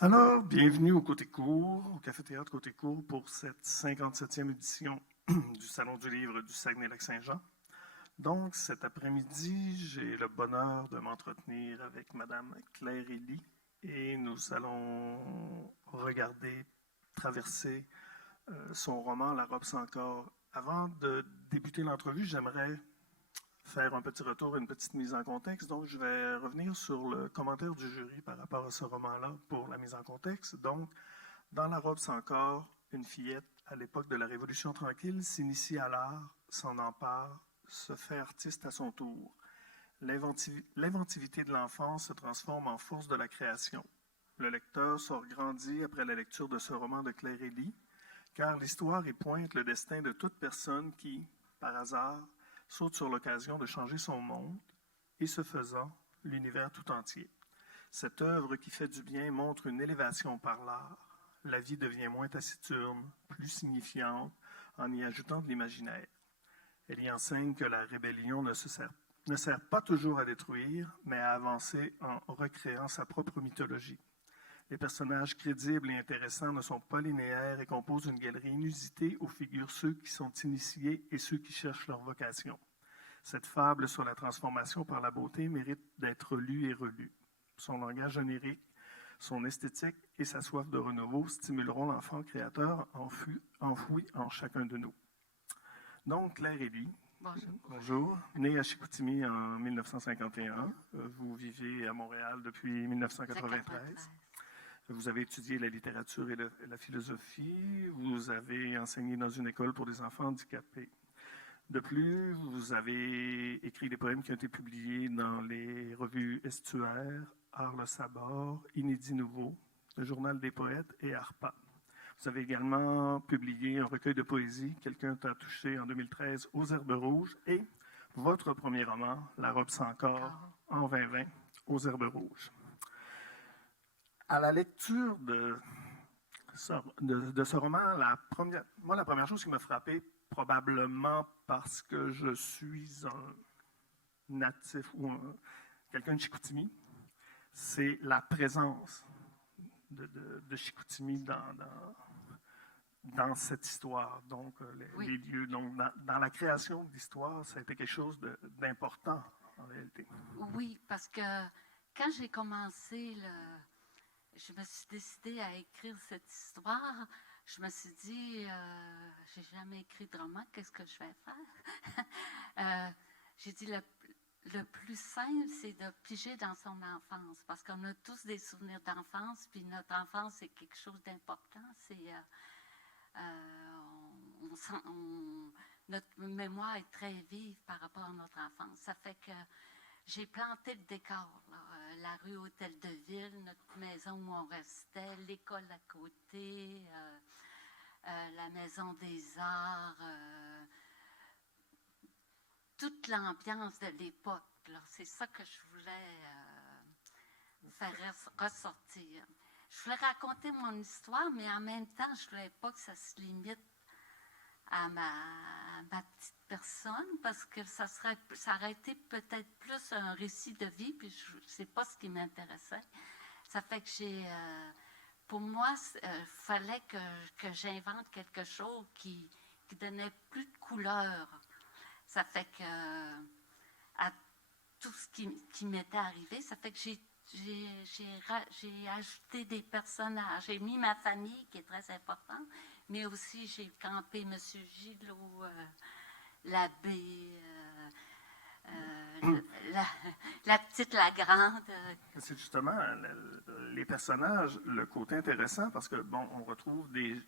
Alors, bienvenue au Côté Court, au Café-Théâtre Côté Court pour cette 57e édition du Salon du Livre du Saguenay-Lac-Saint-Jean. Donc, cet après-midi, j'ai le bonheur de m'entretenir avec Madame Claire Élie et nous allons regarder, traverser son roman La robe sans corps. Avant de débuter l'entrevue, j'aimerais faire un petit retour, une petite mise en contexte. Donc, je vais revenir sur le commentaire du jury par rapport à ce roman-là pour la mise en contexte. Donc, dans La robe sans corps, une fillette, à l'époque de la Révolution tranquille, s'initie à l'art, s'en empare, se fait artiste à son tour. L'inventivité de l'enfance se transforme en force de la création. Le lecteur sort grandi après la lecture de ce roman de Claire Élie, car l'histoire y pointe le destin de toute personne qui, par hasard, saute sur l'occasion de changer son monde et, ce faisant, l'univers tout entier. Cette œuvre qui fait du bien montre une élévation par l'art. La vie devient moins taciturne, plus signifiante, en y ajoutant de l'imaginaire. Elle y enseigne que la rébellion ne sert pas toujours à détruire, mais à avancer en recréant sa propre mythologie. Les personnages crédibles et intéressants ne sont pas linéaires et composent une galerie inusitée où figurent ceux qui sont initiés et ceux qui cherchent leur vocation. Cette fable sur la transformation par la beauté mérite d'être lue et relue. Son langage onirique, son esthétique et sa soif de renouveau stimuleront l'enfant créateur enfoui en chacun de nous. Donc, Claire Élie, bonjour. Née à Chicoutimi en 1951, vous vivez à Montréal depuis 1993. Vous avez étudié la littérature et la philosophie. Vous avez enseigné dans une école pour des enfants handicapés. De plus, vous avez écrit des poèmes qui ont été publiés dans les revues Estuaire, Art le Sabord, Inédit Nouveau, le Journal des poètes et Arpa. Vous avez également publié un recueil de poésie, Quelqu'un t'a touché en 2013, aux Herbes Rouges, et votre premier roman, La robe sans corps, en 2020, aux Herbes Rouges. À la lecture de ce roman, la première chose qui m'a frappé, probablement parce que je suis un natif ou quelqu'un de Chicoutimi, c'est la présence de Chicoutimi dans cette histoire. Donc, les lieux. Donc, dans la création de l'histoire, ça a été quelque chose d'important, en réalité. Oui, parce que quand j'ai commencé je me suis décidée à écrire cette histoire. Je me suis dit, j'ai jamais écrit de roman, qu'est-ce que je vais faire? J'ai dit, le plus simple, c'est de piger dans son enfance, parce qu'on a tous des souvenirs d'enfance, puis notre enfance, c'est quelque chose d'important. Notre mémoire est très vive par rapport à notre enfance. Ça fait que j'ai planté le décor, la rue Hôtel de Ville, notre maison où on restait, l'école à côté, la maison des arts, toute l'ambiance de l'époque. C'est ça que je voulais faire ressortir. Je voulais raconter mon histoire, mais en même temps, je ne voulais pas que ça se limite à ma petite personne, parce que ça aurait été peut-être plus un récit de vie, puis c'est pas ce qui m'intéressait. Ça fait que pour moi, fallait que j'invente quelque chose qui donnait plus de couleur. Ça fait que à tout ce qui m'était arrivé, ça fait que j'ai ajouté des personnages. J'ai mis ma famille, qui est très importante, mais aussi j'ai campé M. Gillot, l'abbé, la petite, la grande. C'est justement les personnages, le côté intéressant, parce que, bon, on retrouve des...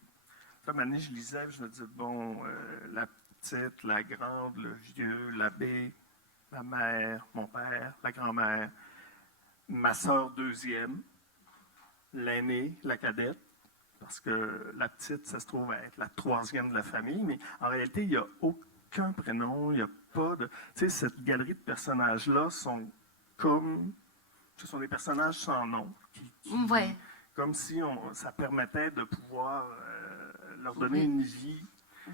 Comme année, je lisais, je me disais, bon, la petite, la grande, le vieux, l'abbé, ma mère, mon père, la grand-mère, ma sœur deuxième, l'aînée, la cadette, parce que la petite, ça se trouve être la troisième de la famille, mais en réalité, il n'y a aucun prénom, il n'y a pas de... Tu sais, cette galerie de personnages-là sont comme... Ce sont des personnages sans nom, Ouais. comme si ça permettait de pouvoir leur donner une vie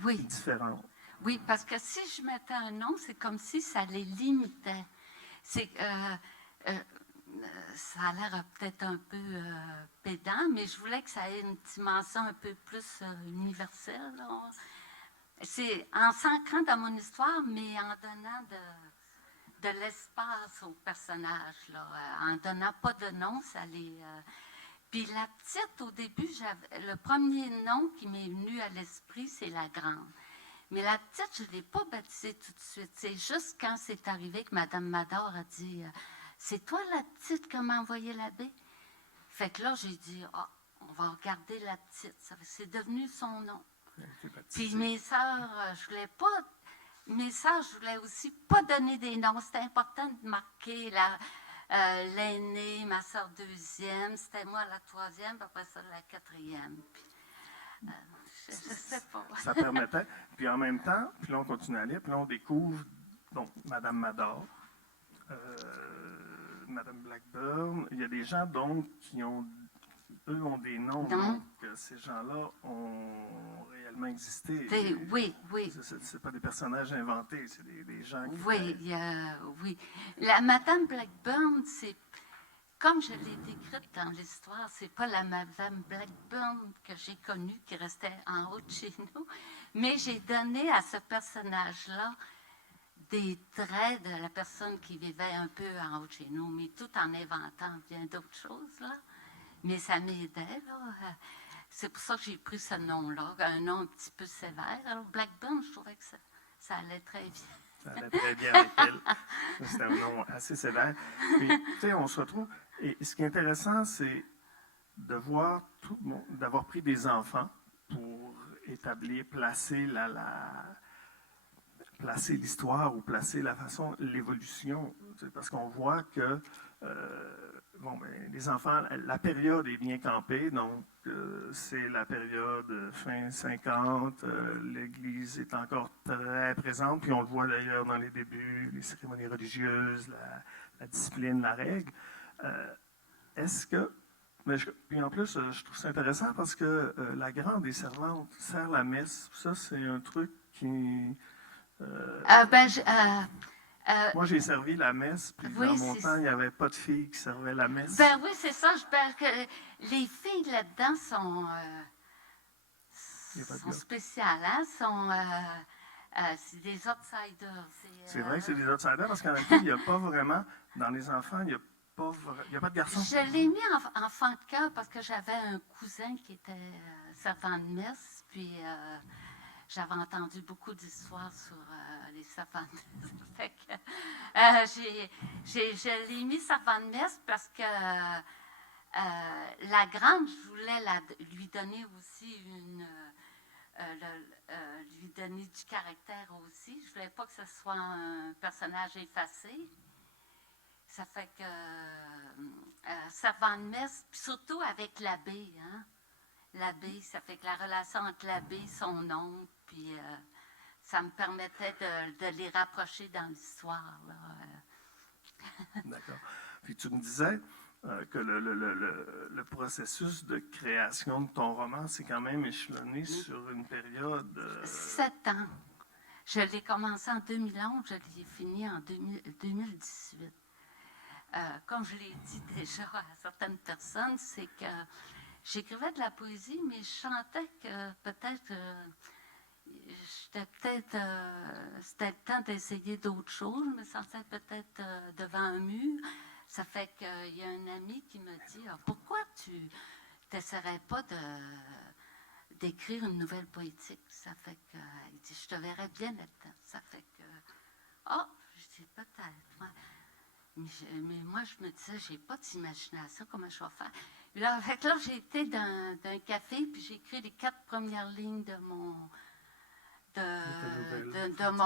différente. Oui, parce que si je mettais un nom, c'est comme si ça les limitait. ça a l'air peut-être un peu pédant, mais je voulais que ça ait une dimension un peu plus universelle. Là. C'est en s'ancrant dans mon histoire, mais en donnant de l'espace aux personnages, là, en donnant pas de nom, ça les... Puis la petite, au début, le premier nom qui m'est venu à l'esprit, c'est la grande. Mais la petite, je ne l'ai pas baptisée tout de suite. C'est juste quand c'est arrivé que Mme Mador a dit c'est toi la petite qui m'a envoyé l'abbé? Fait que là, j'ai dit on va regarder la petite. C'est devenu son nom. Puis mes sœurs, je voulais pas. Mes sœurs, je voulais aussi pas donner des noms. C'était important de marquer l'aînée, ma sœur deuxième, c'était moi la troisième, puis après ça la quatrième. Puis, je sais pas. Ça permettait. Puis en même temps, puis là on continue à lire, puis là on découvre donc Mme Mador, Mme Blackburn. Il y a des gens donc qui ont des noms, donc ces gens-là ont réellement existé. Oui. C'est pas des personnages inventés, c'est des gens qui... Oui. La Madame Blackburn, c'est... Comme je l'ai décrite dans l'histoire, c'est pas la Madame Blackburn que j'ai connue qui restait en haut de chez nous, mais j'ai donné à ce personnage-là des traits de la personne qui vivait un peu en haut de chez nous, mais tout en inventant bien d'autres choses, là. Mais ça m'aidait, là. C'est pour ça que j'ai pris ce nom-là, un nom un petit peu sévère. Alors, Blackburn, je trouvais que ça allait très bien. Ça allait très bien avec elle. C'était un nom assez sévère. Puis, tu sais, on se retrouve... Et ce qui est intéressant, c'est de voir d'avoir pris des enfants pour établir, placer placer l'histoire ou placer l'évolution. Parce qu'on voit que les enfants, la période est bien campée, donc c'est la période fin 50, l'Église est encore très présente, puis on le voit d'ailleurs dans les débuts, les cérémonies religieuses, la discipline, la règle. Est-ce que... puis en plus, je trouve ça intéressant parce que la grande des servantes sert la messe. Ça, c'est un truc qui... moi, j'ai servi la messe, puis dans mon temps, il n'y avait pas de filles qui servaient la messe. Ben oui, c'est ça. Les filles là-dedans sont spéciales, hein? C'est des outsiders. C'est vrai que c'est des outsiders parce qu'en réalité, il n'y a pas vraiment... Dans les enfants, il n'y a pas de garçons. Je l'ai mis en enfant de cœur parce que j'avais un cousin qui était servant de messe, puis j'avais entendu beaucoup d'histoires sur les servants de messe. Fait que je l'ai mis servant de messe parce que la grande, je voulais lui donner aussi lui donner du caractère aussi. Je voulais pas que ce soit un personnage effacé. Ça fait que servant de messe, puis surtout avec l'abbé, hein? L'abbé, ça fait que la relation entre l'abbé, son oncle, puis ça me permettait de les rapprocher dans l'histoire. D'accord. Puis tu me disais que le processus de création de ton roman, c'est quand même échelonné sur une période... 7 ans. Je l'ai commencé en 2011, je l'ai fini en 2018. Comme je l'ai dit déjà à certaines personnes, c'est que j'écrivais de la poésie, mais je sentais que peut-être c'était le temps d'essayer d'autres choses. Je me sentais peut-être devant un mur. Ça fait qu'il y a un ami qui me dit pourquoi tu n'essaierais pas d'écrire une nouvelle poétique? Ça fait que il dit je te verrais bien là-dedans. Ça fait que je dis peut-être. Ouais. Mais moi, je me disais, j'ai pas d'imagination, comment je vais faire? Et là, j'ai été dans un café, puis j'ai écrit les 4 premières lignes de mon...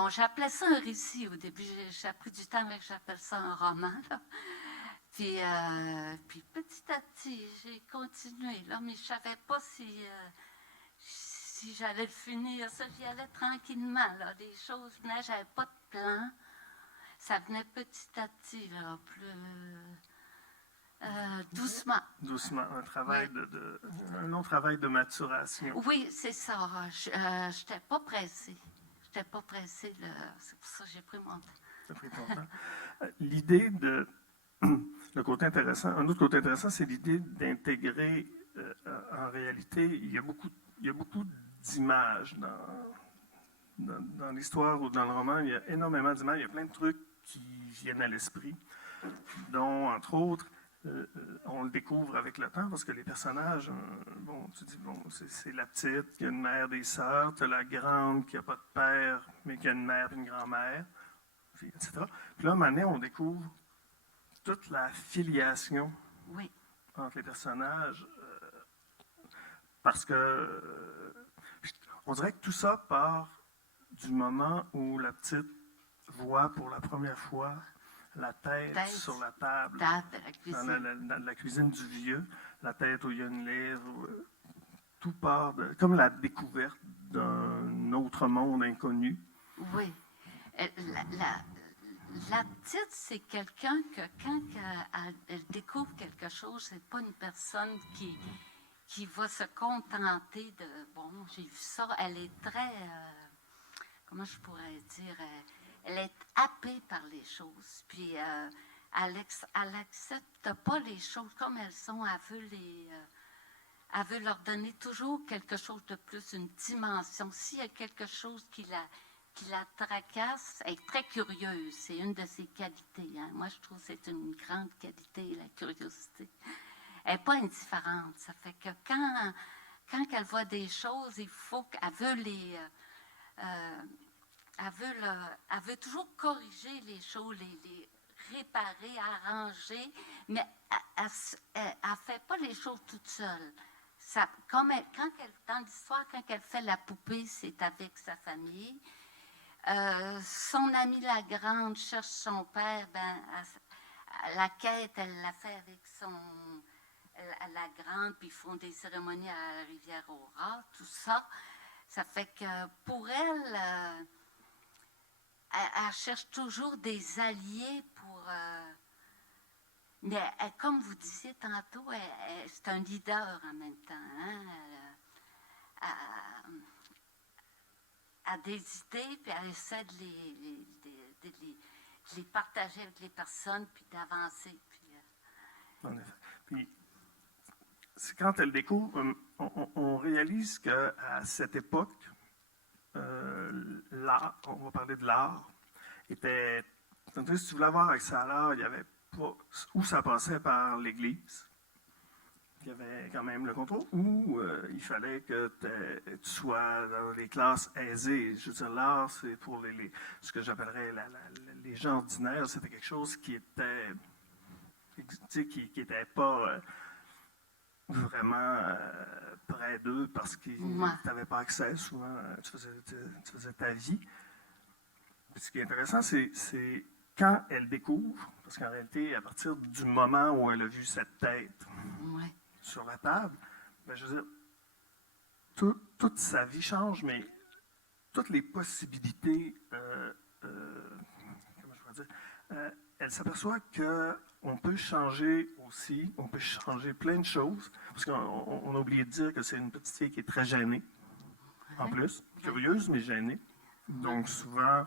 J'appelais ça un récit au début. J'ai pris du temps avec que j'appelle ça un roman. Là. Puis petit à petit, j'ai continué. Là, mais je savais pas si j'allais le finir. Ça, j'y allais tranquillement. Là. Les choses venaient, j'avais pas de plan. Ça venait petit à petit, là, plus doucement. Doucement, un long travail de maturation. Oui, c'est ça. Je n'étais pas pressée. C'est pour ça que j'ai pris mon temps. Ça a pris ton temps. L'idée de... Un autre côté intéressant, c'est l'idée d'intégrer, en réalité, il y a beaucoup d'images dans l'histoire ou dans le roman. Il y a énormément d'images, il y a plein de trucs qui viennent à l'esprit, dont, entre autres, on le découvre avec le temps parce que les personnages, tu dis, c'est la petite qui a une mère, des sœurs, tu as la grande qui n'a pas de père, mais qui a une mère et une grand-mère, etc. Puis là, à un moment donné, on découvre toute la filiation entre les personnages parce que on dirait que tout ça part du moment où la petite voit pour la première fois la tête sur la table dans la cuisine du vieux, la tête où il y a une lèvre, tout part comme la découverte d'un autre monde inconnu. Oui. La petite, c'est quelqu'un que quand elle découvre quelque chose, c'est pas une personne qui va se contenter de bon, j'ai vu ça. Elle est très, comment je pourrais dire, elle est happée par les choses. Puis elle n'accepte pas les choses comme elles sont. Elle veut leur donner toujours quelque chose de plus, une dimension. S'il y a quelque chose qui la tracasse, elle est très curieuse. C'est une de ses qualités. Hein. Moi, je trouve que c'est une grande qualité, la curiosité. Elle n'est pas indifférente. Ça fait que quand elle voit des choses, il faut qu'elle veut elle veut toujours corriger les choses, les réparer, arranger, mais elle ne fait pas les choses toute seule. Dans l'histoire, quand elle fait la poupée, c'est avec sa famille. Son amie la grande cherche son père, la quête, elle l'a fait avec la grande, puis ils font des cérémonies à la rivière aux rats, tout ça. Ça fait que pour elle, elle cherche toujours des alliés pour... mais comme vous disiez tantôt, c'est un leader en même temps. Hein? A des idées, puis elle essaie de les partager avec les personnes, puis d'avancer. En effet. Puis, c'est quand elle découvre, on réalise qu'à cette époque, l'art, on va parler de l'art, était... Si tu voulais avoir accès à l'art, il n'y avait pas... Ou ça passait par l'Église, il y avait quand même le contrôle, ou il fallait que tu sois dans les classes aisées. Je veux dire, l'art, c'est pour ce que j'appellerais les gens ordinaires. C'était quelque chose qui était, qui n'était pas vraiment près d'eux parce qu'ils n'avaient pas accès. Souvent, tu faisais ta vie. Puis ce qui est intéressant, c'est quand elle découvre, parce qu'en réalité, à partir du moment où elle a vu cette tête, sur la table, je veux dire, toute sa vie change, mais toutes les possibilités, comment je pourrais dire, elle s'aperçoit qu'on peut changer aussi, on peut changer plein de choses, parce qu'on a oublié de dire que c'est une petite fille qui est très gênée, en plus, curieuse, mais gênée. Donc souvent,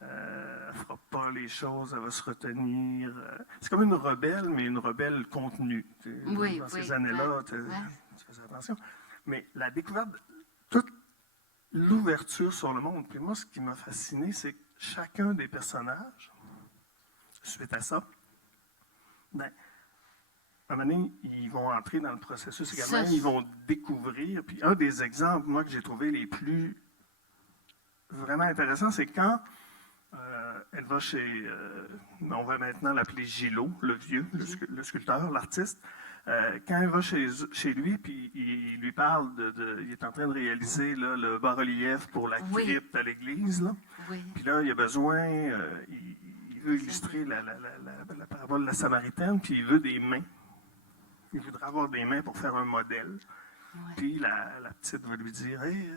elle ne fera pas les choses, elle va se retenir. C'est comme une rebelle, mais une rebelle contenue. Dans ces années-là, tu faisais attention. Mais la découverte, toute l'ouverture sur le monde, puis moi, ce qui m'a fasciné, c'est que chacun des personnages, suite à ça, à un moment donné, ils vont entrer dans le processus également, ils vont découvrir. Puis un des exemples, moi, que j'ai trouvé les plus vraiment intéressants, c'est quand elle va chez, on va maintenant l'appeler Gillot, le vieux, le sculpteur, l'artiste. Quand elle va chez lui, puis il lui parle il est en train de réaliser là, le bas-relief pour la crypte à l'église. Puis là, il a besoin, il veut illustrer la parabole de la Samaritaine, puis il veut des mains. Il voudrait avoir des mains pour faire un modèle. Puis la petite va lui dire, hey,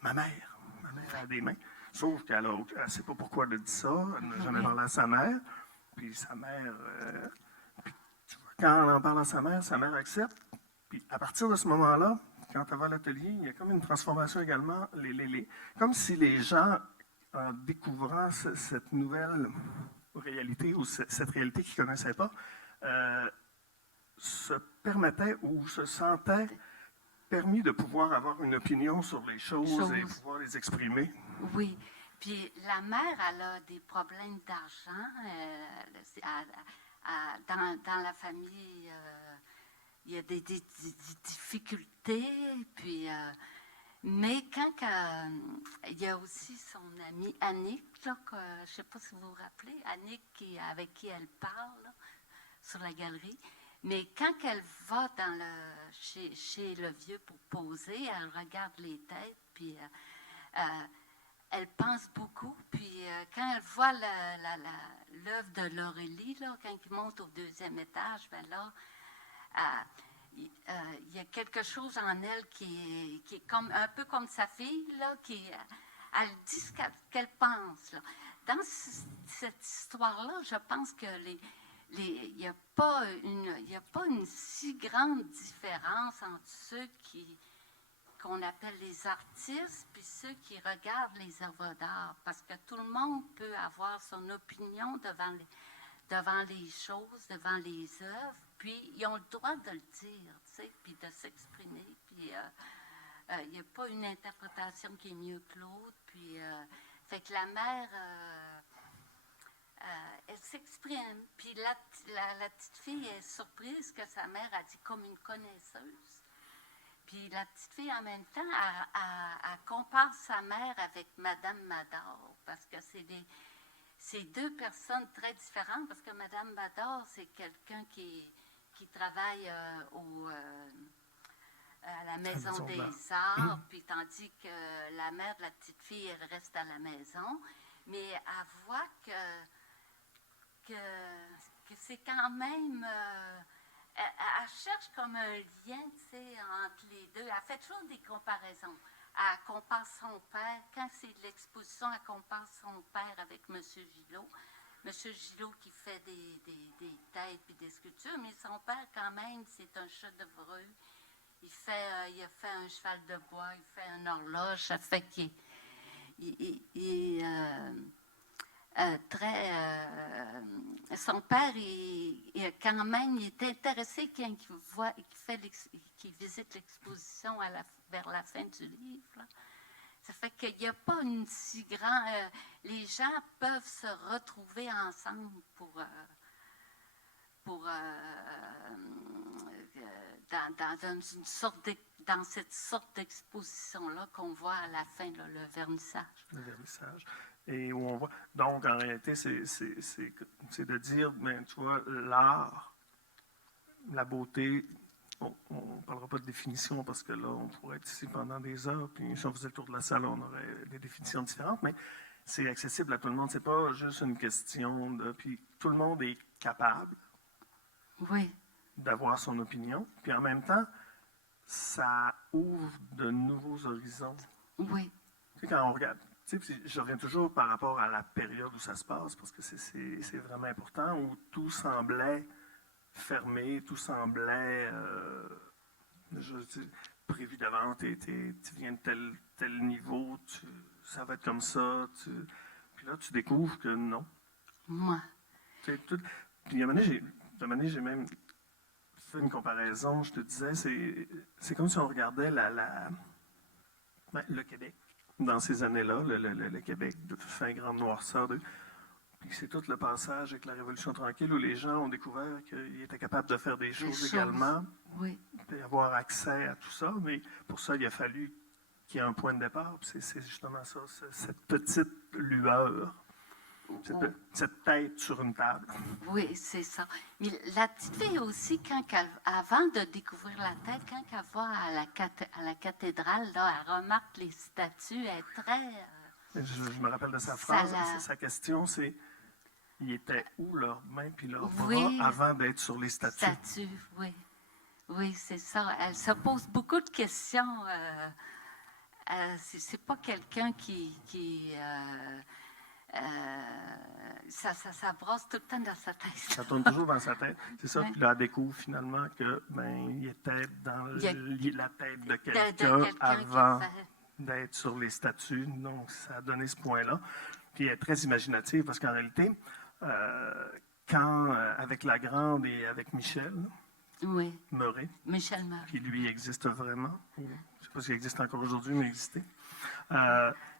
ma mère a des mains. Sauf qu'elle ne sait pas pourquoi elle a dit ça, elle n'a jamais parlé à sa mère. Puis sa mère, quand elle en parle à sa mère accepte. Puis à partir de ce moment-là, quand elle va à l'atelier, il y a comme une transformation également. Comme si les gens, en découvrant cette nouvelle réalité ou cette réalité qu'ils ne connaissaient pas, se permettait ou se sentait permis de pouvoir avoir une opinion sur les choses et pouvoir les exprimer. Oui. Puis la mère, elle a des problèmes d'argent. Dans la famille, il y a des difficultés. Puis, mais quand il y a aussi son amie Annick, là, je ne sais pas si vous vous rappelez, Annick avec qui elle parle là, sur la galerie. Mais quand elle va chez le vieux pour poser, elle regarde les têtes, puis elle pense beaucoup. Puis quand elle voit l'œuvre de Laurélie, là, quand il monte au 2e étage, ben là, il y a quelque chose en elle qui est comme, un peu comme sa fille, là, elle dit ce qu'elle pense. Là. Dans cette histoire-là, je pense que il n'y a pas une si grande différence entre ceux qu'on appelle les artistes puis ceux qui regardent les œuvres d'art, parce que tout le monde peut avoir son opinion devant les choses, devant les œuvres, puis ils ont le droit de le dire, tu sais, puis de s'exprimer, puis il n'y a pas une interprétation qui est mieux que l'autre, puis fait que la mère... elle s'exprime. Puis la petite fille est surprise que sa mère a dit comme une connaisseuse. Puis la petite fille, en même temps, elle compare sa mère avec Madame Mador, parce que c'est deux personnes très différentes, parce que Madame Mador, c'est quelqu'un qui travaille à la Maison des Arts, puis tandis que la mère de la petite fille, elle reste à la maison. Mais elle voit que c'est quand même... elle cherche comme un lien, tu sais, entre les deux. Elle fait toujours des comparaisons. Elle compare son père. Quand c'est de l'exposition, elle compare son père avec M. Gillot. M. Gillot qui fait des têtes et des sculptures, mais son père, quand même, c'est un chef-d'œuvre. Il a fait un cheval de bois, il fait une horloge. Ça fait qu'il son père, quand même, il est intéressé quand il visite l'exposition vers la fin du livre. Là. Ça fait qu'il n'y a pas une si grande... les gens peuvent se retrouver ensemble dans cette sorte d'exposition-là qu'on voit à la fin, là, le vernissage. Le vernissage. Et où on voit. Donc, en réalité, c'est de dire, ben, tu vois, l'art, la beauté, on ne parlera pas de définition parce que là, on pourrait être ici pendant des heures, puis si on faisait le tour de la salle, on aurait des définitions différentes, mais c'est accessible à tout le monde. C'est pas juste une question de. Puis tout le monde est capable d'avoir son opinion. Puis en même temps, ça ouvre de nouveaux horizons. Oui. Tu sais, quand on regarde. Je reviens toujours par rapport à la période où ça se passe, parce que c'est vraiment important, où tout semblait fermé, tout semblait prévu d'avance, tu viens de tel niveau, ça va être comme ça. Puis là, tu découvres que non. Moi. Puis à un moment donné, j'ai même fait une comparaison, je te disais, c'est comme si on regardait le Québec. Dans ces années-là, le Québec de fin grande noirceur. Puis c'est tout le passage avec la Révolution tranquille où les gens ont découvert qu'ils étaient capables de faire des choses également, et avoir accès à tout ça. Mais pour ça, il a fallu qu'il y ait un point de départ. Puis c'est justement ça, cette petite lueur, cette tête sur une table. Oui, c'est ça. Mais la petite fille aussi, avant de découvrir la tête, quand elle va à la cathédrale, là, elle remarque les statues, elle est très... Je me rappelle de sa phrase, sa question, c'est « Ils étaient où leurs mains puis leurs bras avant d'être sur les statues? » Oui, c'est ça. Elle se pose beaucoup de questions. C'est pas quelqu'un qui ça brasse tout le temps dans sa tête. Ça tourne toujours dans sa tête. C'est ça, puis là, elle découvre finalement que il était dans la tête de quelqu'un avant d'être sur les statues. Donc, ça a donné ce point-là. Puis elle est très imaginative parce qu'en réalité, quand, avec la Grande et avec Michel Oui, Meuret, Michel Meuret. qui lui existe vraiment, je ne sais pas s'il existe encore aujourd'hui, mais existait.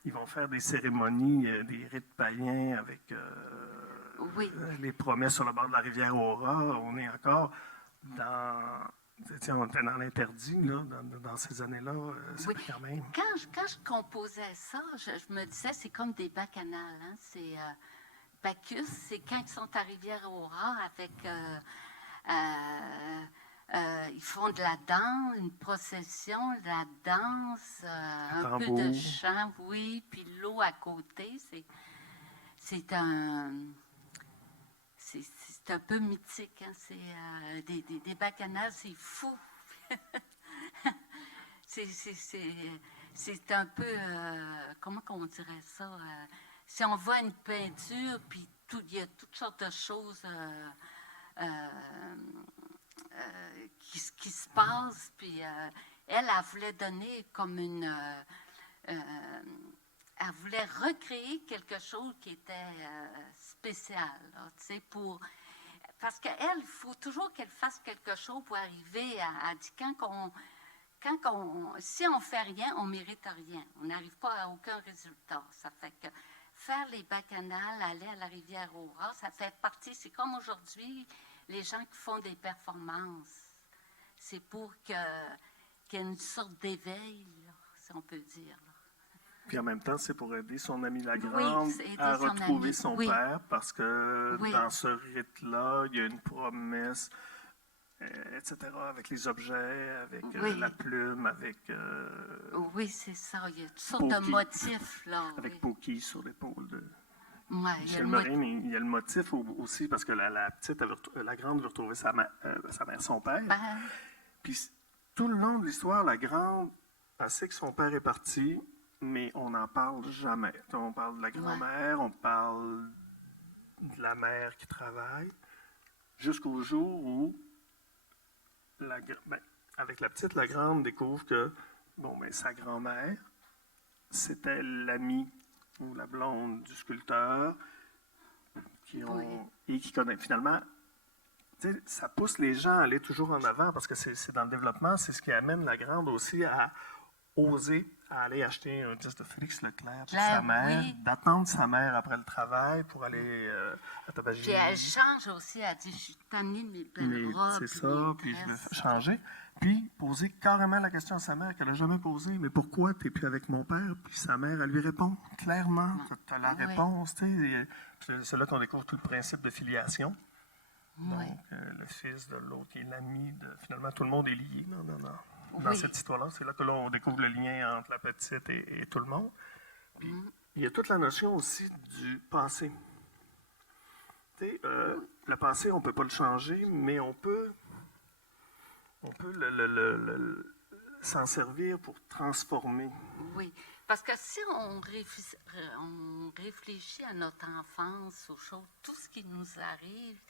Ils vont faire des cérémonies, des rites païens avec Oui, les promesses sur le bord de la rivière Aura. On est encore dans... on était dans l'interdit, là, dans ces années-là. oui. Quand même... Quand je composais ça, je me disais, c'est comme des bacchanales. Hein? C'est Bacchus, c'est quand ils sont à Rivière-Aura avec... ils font de la danse, une procession, de la danse, un peu de chant, oui, puis l'eau à côté. C'est un peu mythique. Hein? C'est des bacchanales, c'est fou. C'est un peu, comment on dirait ça? Si on voit une peinture, puis il y a toutes sortes de choses qui se passent, puis elle voulait donner comme elle voulait recréer quelque chose qui était spécial, là, tu sais, parce qu'elle, il faut toujours qu'elle fasse quelque chose pour arriver à dire si on ne fait rien, on ne mérite rien. On n'arrive pas à aucun résultat. Ça fait que faire les bacchanales, aller à la rivière Aura, ça fait partie. C'est comme aujourd'hui, les gens qui font des performances. C'est pour qu'il y ait une sorte d'éveil, là, si on peut dire. Là. Puis en même temps, c'est pour aider son ami Lagrande à son retrouver ami. son père, parce que dans ce rite-là, il y a une promesse, etc., avec les objets, avec la plume, avec... oui, c'est ça. Il y a toutes sortes de motifs, là. Avec Pokey sur l'épaule de Michel Meuret, mais il y a le motif aussi, parce que la Grande veut retrouver sa mère, son père. Puis tout le long de l'histoire, la Grande, elle sait que son père est parti, mais on n'en parle jamais. On parle de la grand-mère, on parle de la mère qui travaille, jusqu'au jour où, avec la petite, la Grande découvre que sa grand-mère, c'était l'amie ou la blonde du sculpteur et qui connaît finalement. Ça pousse les gens à aller toujours en avant parce que c'est dans le développement, c'est ce qui amène la Grande aussi à oser à aller acheter un disque de Félix Leclerc pour sa mère, d'attendre sa mère après le travail pour aller à Tabagie. Puis elle change aussi, elle dit, je suis tannée de mes belles robes. C'est ça, puis je veux changer. Puis poser carrément la question à sa mère qu'elle n'a jamais posée, mais pourquoi tu n'es plus avec mon père? Puis sa mère, elle lui répond clairement, tu as la réponse. C'est là qu'on découvre tout le principe de filiation. Donc, le fils de l'autre qui est l'ami de... Finalement, tout le monde est lié dans cette histoire-là. C'est là que on découvre le lien entre la petite et tout le monde. Puis, il y a toute la notion aussi du passé. Le passé, on ne peut pas le changer, mais on peut s'en servir pour transformer. Oui, parce que si on réfléchit à notre enfance, aux choses, tout ce qui nous arrive,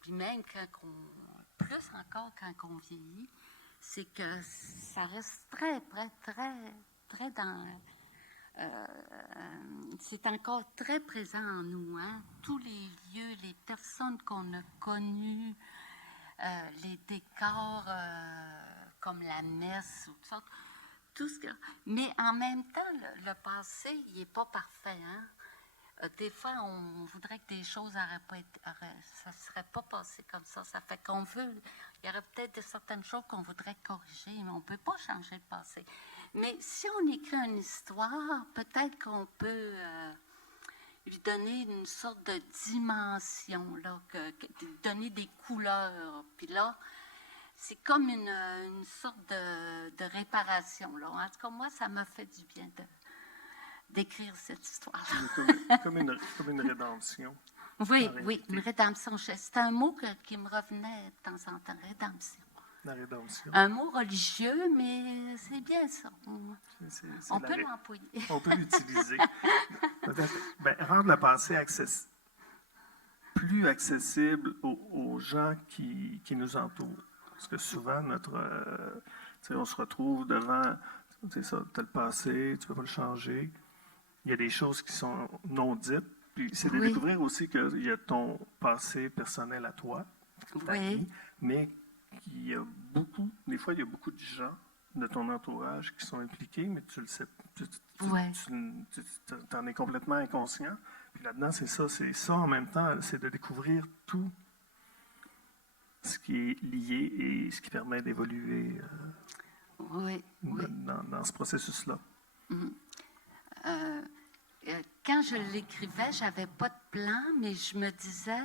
puis même plus encore quand on vieillit, c'est que ça reste très dans... c'est encore très présent en nous, hein? Tous les lieux, les personnes qu'on a connues, les décors comme la messe, tout ce que... Mais en même temps, le passé, il n'est pas parfait, hein? Des fois, on voudrait que des choses ça ne serait pas passé comme ça. Ça fait qu'on veut... Il y aurait peut-être certaines choses qu'on voudrait corriger, mais on ne peut pas changer le passé. Mais si on écrit une histoire, peut-être qu'on peut lui donner une sorte de dimension, là, donner des couleurs. Puis là, c'est comme une sorte de réparation. Là. En tout cas, moi, ça m'a fait du bien d'écrire cette histoire-là. Comme une rédemption. Oui, une rédemption. C'est un mot qui me revenait de temps en temps, rédemption. La rédemption. Un mot religieux, mais c'est bien ça. On peut l'employer. On peut l'utiliser. Rendre le passé plus accessible aux gens qui nous entourent. Parce que souvent, on se retrouve devant, tu as le passé, tu ne peux pas le changer. Il y a des choses qui sont non dites, Puis c'est de Oui. découvrir aussi qu'il y a ton passé personnel à toi, ta Oui. vie, mais qu'il y a des fois, il y a beaucoup de gens de ton entourage qui sont impliqués, mais tu le sais, Ouais. tu en es complètement inconscient. Puis là-dedans, c'est ça en même temps, c'est de découvrir tout ce qui est lié et ce qui permet d'évoluer Oui. Oui. dans ce processus-là. Quand je l'écrivais, j'avais pas de plan, mais je me disais,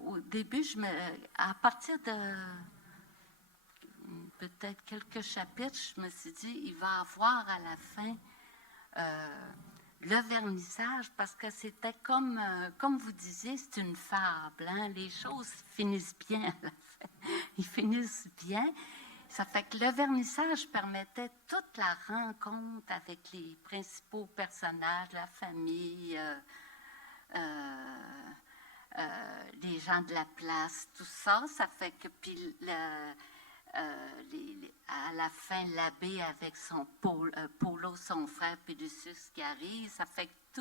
au début, à partir de peut-être quelques chapitres, je me suis dit, il va avoir à la fin le vernissage, parce que c'était comme vous disiez, c'est une fable. Hein? Les choses finissent bien à la fin. Ils finissent bien. Ça fait que le vernissage permettait toute la rencontre avec les principaux personnages, la famille, les gens de la place, tout ça. Ça fait que puis à la fin, l'abbé avec son Polo, son frère Pédusus qui arrive, ça fait que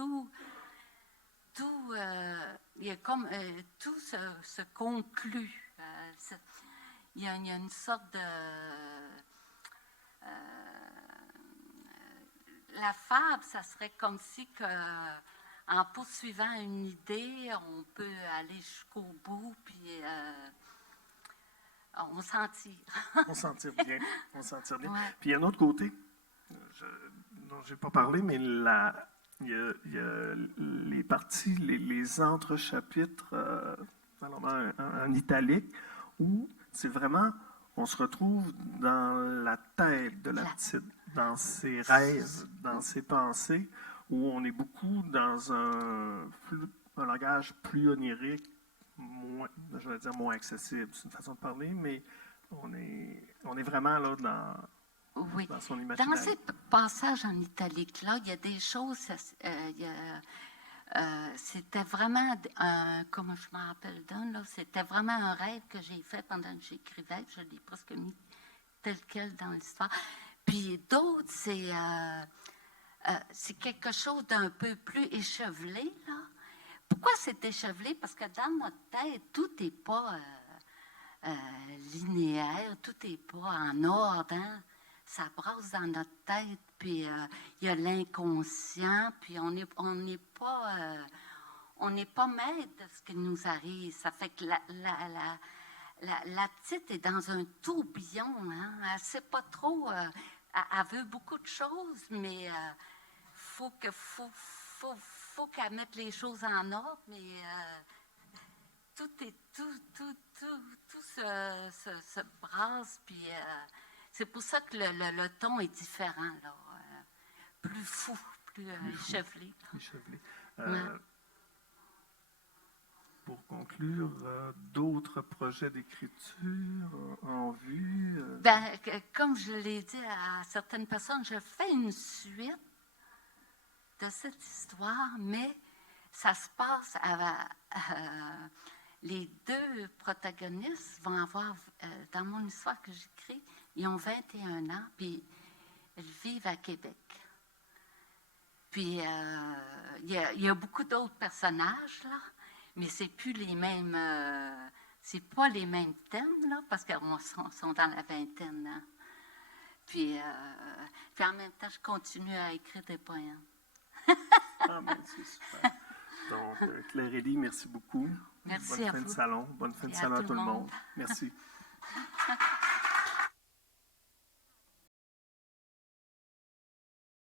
il y a comme tout se conclut. Il y a une sorte de la fable, ça serait comme si en poursuivant une idée, on peut aller jusqu'au bout, puis on s'en tire. On s'en tire bien. On s'en tire bien. Ouais. Puis il y a un autre côté, dont je n'ai pas parlé, mais il y a les parties, les entrechapitres en italique, où c'est vraiment, on se retrouve dans la tête de la petite, dans ses rêves, dans ses pensées, où on est beaucoup dans un langage plus onirique, je vais dire moins accessible, c'est une façon de parler, mais on est vraiment là Oui. dans son imaginaire. Dans ces passages en italique-là, il y a des choses, c'était vraiment, comme je me rappelle d'un, là, c'était vraiment un rêve que j'ai fait pendant que j'écrivais, je l'ai presque mis tel quel dans l'histoire. Puis d'autres, c'est quelque chose d'un peu plus échevelé, là. Pourquoi c'est échevelé? Parce que dans notre tête, tout n'est pas linéaire, tout n'est pas en ordre. Hein? Ça brasse dans notre tête, puis il y a l'inconscient, puis on n'est pas maître de ce qui nous arrive. Ça fait que la petite est dans un tourbillon. Hein? Elle ne sait pas trop. Elle veut beaucoup de choses, mais faut qu'elle mette les choses en ordre, mais tout se brasse, puis c'est pour ça que le ton est différent, là, plus fou, plus échevelé. Ouais. Pour conclure, d'autres projets d'écriture en vue? Ben, comme je l'ai dit à certaines personnes, je fais une suite de cette histoire, mais ça se passe les deux protagonistes vont avoir, dans mon histoire que j'écris, ils ont 21 ans, puis ils vivent à Québec. Puis il y a beaucoup d'autres personnages, là, mais c'est plus les mêmes, c'est pas les mêmes thèmes, là, parce qu'ils sont dans la vingtaine. Hein. Puis en même temps, je continue à écrire des poèmes. Ben, c'est super. Donc, Claire Élie, merci beaucoup. Merci Bonne à fin vous. de salon. Bonne fin de salon à tout le monde. Merci.